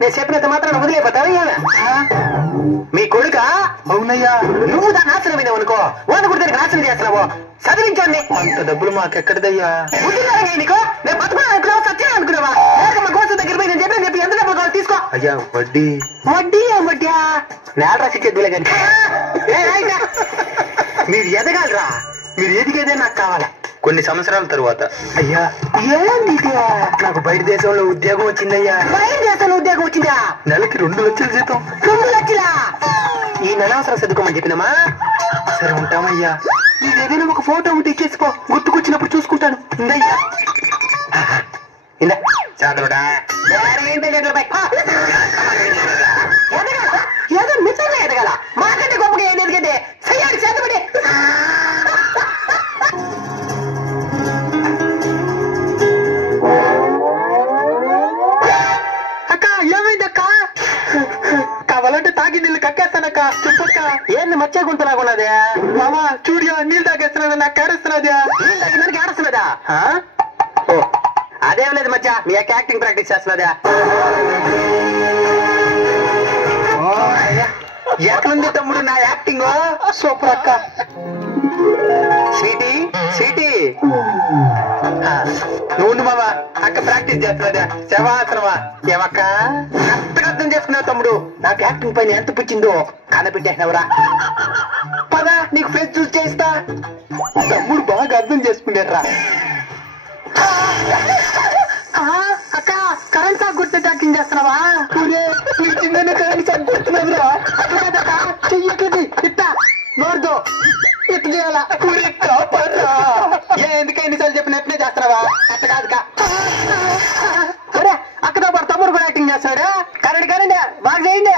నేను చెప్పినంత మాత్రం వదిలేపోతావా? మీ కొడుక? అవునయ్యా. నువ్వు దాన్ని నాశనం అయినావు అనుకో, ఓన కూడా దానికి నాశనం చేస్తున్నావు. చదివించండి. అంత డబ్బులు మాకెక్కడదయ్యా? నీకు నేను బతుకున్నా అనుకున్నావా, సత్యం అనుకున్నావా? మా కోసం దగ్గర పోయి నేను చెప్పి ఎంత డబ్బులు కావాలి తీసుకో. అయ్యా వడ్డీ. వడ్డీ ఏం వడ్డీ? నేల రాసిచ్చేద్దులే కానీ మీరు ఎదగాలరా. మీరు ఎదిగేదే నాకు కావాలా కొన్ని సంవత్సరాల తరువాత. అయ్యా ఏంది నాకు బయట దేశంలో ఉద్యోగం వచ్చిందయ్యా. బయట దేశంలో ఉద్యోగం వచ్చిందా? నెలకి 2 లక్షల జీతం. 2 లక్షలా? ఈ అనవసరం చదువుకోమని చెప్పినామా? సరే ఉంటామయ్యా. నీదేదైనా ఒక ఫోటో ఉంటే ఇచ్చేసిపో, గుర్తుకొచ్చినప్పుడు చూసుకుంటాను. ఇందయ్యా ఇందా చదువుడా. ఏదో మితంగా ఎదగాల, మాకంటే గొప్పగా ఏం ఎదిగండి. సయ్యాడు చేతబడి. అక్క ఏమైందక్క? కావాలంటే తాగి నీళ్ళు కక్కేస్తానక్క. చెప్పక్క. ఏంది మచ్చ గుంతలాగున్నదే? మామా చూడియా, నీళ్ళు తాగేస్తున్నాడు, నాకు కారేస్తున్నదా? దానికి ఆడుస్తున్నదా? అదేం లేదు మచ్చ, మీ యొక్క యాక్టింగ్ ప్రాక్టీస్ చేస్తున్నదా? ఎట్లుంది తమ్ముడు నా యాక్టింగ్? సూపర్ అక్క. స్వీటీ స్వీటీ నువ్వు మామా, అక్క ప్రాక్టీస్ చేస్తున్నదా? శవాసనమా? ఏమక్క కరెక్ట్గా అర్థం చేసుకున్నావు తమ్ముడు. నాకు యాక్టింగ్ పైన ఎంత పుచ్చిందో కనపెట్టేసినవరా. పదా నీకు ఫేస్ చూస్ చేస్తా. తమ్ముడు బాగా అర్థం చేసుకున్నారా? అక్క కరెంట్ షాక్ గుర్తు యాక్టింగ్ చేస్తున్నావా? నీకు చిన్న కరెంట్ షాక్ గుర్తున్నావురా? చెయ్యి ఇట్ట నోర్దో ఇట్ట చేయాలా? ఎందుకు ఎన్నిసార్లు చెప్పిన ఎట్లే చేస్తున్నావా? అట్ట కాదుక. అరే అక్కతో పాటు తమ్ముడు కూడా యాక్టింగ్ చేస్తాడు. కరెంట్ బాగా చేయండి.